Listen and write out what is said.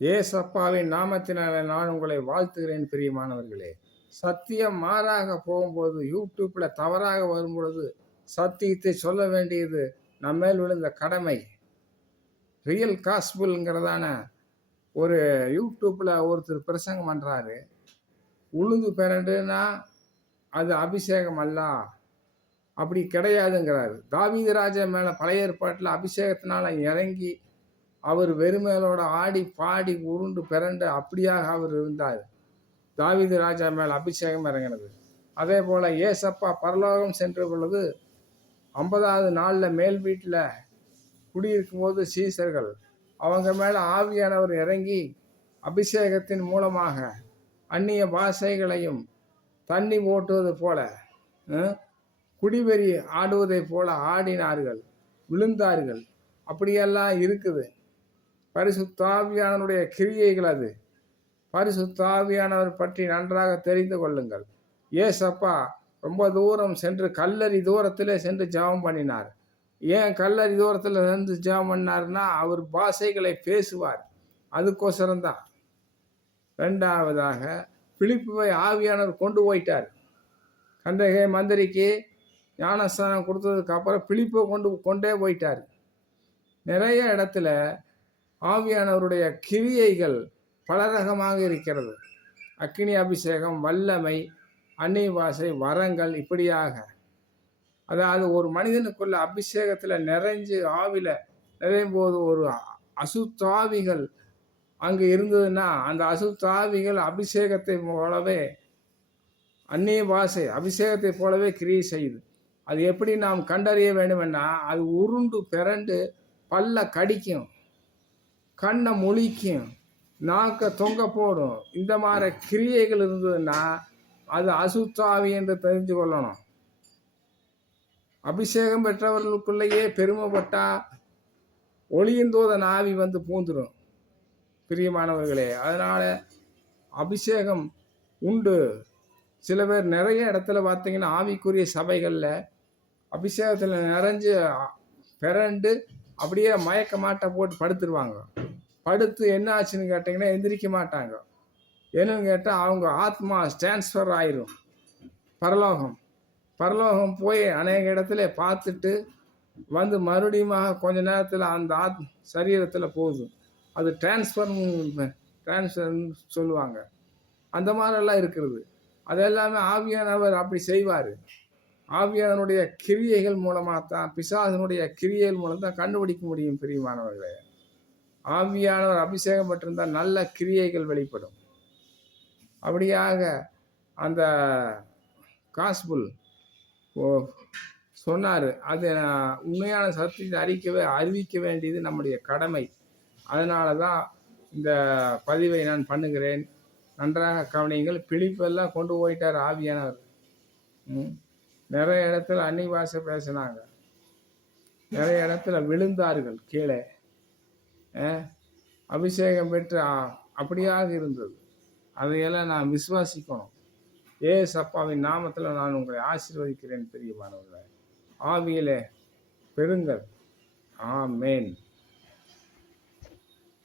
ஏசப்பாவின் நாமத்தினால நான் உங்களை வாழ்த்துகிறேன் பிரியமானவர்களே. சத்தியம் மாறாக போகும்போது, யூடியூப்ல தவறாக வரும்பொழுது சத்தியத்தை சொல்ல வேண்டியது நம்மேல் விழுந்த கடமை. ரியல் காஸ்புல்ங்கிறதான ஒரு யூடியூப்ல ஒருத்தர் பிரசங்கம் பண்றாரு. உளுந்து பிறண்டுனா அது அபிஷேகம் அல்ல, அப்படி கிடையாதுங்கிறாரு. தாவீது ராஜா மேல பழைய ஏற்பாட்டில் அபிஷேகத்தினால இறங்கி அவர் வெறுமையிலோட ஆடி பாடி உருண்டு பிறண்டு அப்படியாக அவர் இருந்தார். தாவீது ராஜா மேல் அபிஷேகம் இறங்கினது. அதே போல ஏசப்பா பரலோகம் சென்ற பொழுது 50வது நாளில் மேல் வீட்டில் குடியிருக்கும் போது சீசர்கள் அவங்க மேலே ஆவியானவர் இறங்கி அபிஷேகத்தின் மூலமாக அந்நிய பாஷைகளையும் தண்ணி ஓட்டுவது போல குடிவெறி ஆடுவதை போல ஆடினார்கள், விழுந்தார்கள். அப்படியெல்லாம் இருக்குது. பரிசுத்த ஆவியானவருடைய கிரியைகள் அது. பரிசுத்த ஆவியானவர் பற்றி நன்றாக தெரிந்து கொள்ளுங்கள். ஏசப்பா ரொம்ப தூரம் சென்று கல்லறி தூரத்திலே சென்று ஜெபம் பண்ணினார். ஏன் கல்லறி தூரத்தில் சென்று ஜெபம் பண்ணார்னா அவர் பாஷைகளை பேசுவார், அதுக்கோசரம்தான். ரெண்டாவதாக பிலிப்புவை ஆவியானவர் கொண்டு போயிட்டார். கந்தகை மந்திரிக்கு ஞானஸ்தானம் கொடுத்ததுக்கு அப்புறம் பிலிப்பை கொண்டே போயிட்டார். நிறைய இடத்துல ஆவியானவருடைய கிரியைகள் பல ரகமாக இருக்கிறது. அக்கினி அபிஷேகம், வல்லமை, அந்நிய பாஷை, வரங்கள், இப்படியாக. அதாவது ஒரு மனிதனுக்குள்ள அபிஷேகத்தில் நிறைஞ்சு ஆவில நிறையும் போது ஒரு அசுத்தாவிகள் அங்கே இருந்ததுன்னா அந்த அசுத்தாவிகள் அபிஷேகத்தை போலவே, அந்நிய பாஷை அபிஷேகத்தை போலவே கிரியை செய்யுது. அது எப்படி நாம் கண்டறிய வேண்டுமென்னா, அது உருண்டு பிறண்டு பல்ல கடிக்கும், கண்ணை முழிக்கும், நாக்க தொங்க போடும். இந்த மாதிரி கிரியைகள் இருந்ததுன்னா அது அசுத்தாவி என்று தெரிஞ்சு கொள்ளணும். அபிஷேகம் பெற்றவர்களுக்குள்ளேயே பெருமைப்பட்டா ஒளியந்தோதன் ஆவி வந்து பூந்துடும் பிரியமானவர்களே. அதனால அபிஷேகம் உண்டு. சில பேர் நிறைய இடத்துல பார்த்தீங்கன்னா ஆவிக்குரிய சபைகளில் அபிஷேகத்தில் நிறைஞ்சு பிறண்டு அப்படியே மயக்க மாட்டை போட்டு படுத்துருவாங்க. படுத்து என்ன ஆச்சுன்னு கேட்டிங்கன்னா எந்திரிக்க மாட்டாங்க. என்னன்னு கேட்டால் அவங்க ஆத்மா டிரான்ஸ்ஃபர் ஆயிரும். பரலோகம் போய் அநேக இடத்துல பார்த்துட்டு வந்து மறுபடியும் கொஞ்ச நேரத்தில் அந்த சரீரத்தில் போகுது. அது டிரான்ஸ்ஃபர்னு சொல்லுவாங்க. அந்த மாதிரிலாம் இருக்கிறது. அதெல்லாமே ஆவியானவர் அப்படி செய்வார். ஆவியானவருடைய கிரியைகள் மூலமாக தான், பிசாசனுடைய கிரியைகள் மூலம் தான் கண்டுபிடிக்க முடியும் பிரியமானவர்களே. ஆவியானவர் அபிஷேகம் பெற்றிருந்தால் நல்ல கிரியைகள் வெளிப்படும். அப்படியாக அந்த காஸ்புல் சொன்னார். அது உண்மையான சத்தியத்தை அறிவிக்க வேண்டியது நம்முடைய கடமை. அதனால தான் இந்த பதிவை நான் பண்ணுகிறேன். நன்றாக கவனியுங்கள். பிலிப்பெல்லாம் கொண்டு போயிட்டார் ஆவியானவர். நிறைய இடத்துல அந்நிய பாஷை பேசினாங்க, நிறைய இடத்துல விழுந்தார்கள் கீழே. அபிஷேகம் பெற்று அப்படியாக இருந்தது. அதையெல்லாம் நான் விசுவாசிக்கணும். ஏசப்பாவின் நாமத்தில் நான் உங்களை ஆசீர்வதிக்கிறேன் பிரியமானவர்களே. ஆவியிலே பெறுங்கள். ஆமென்.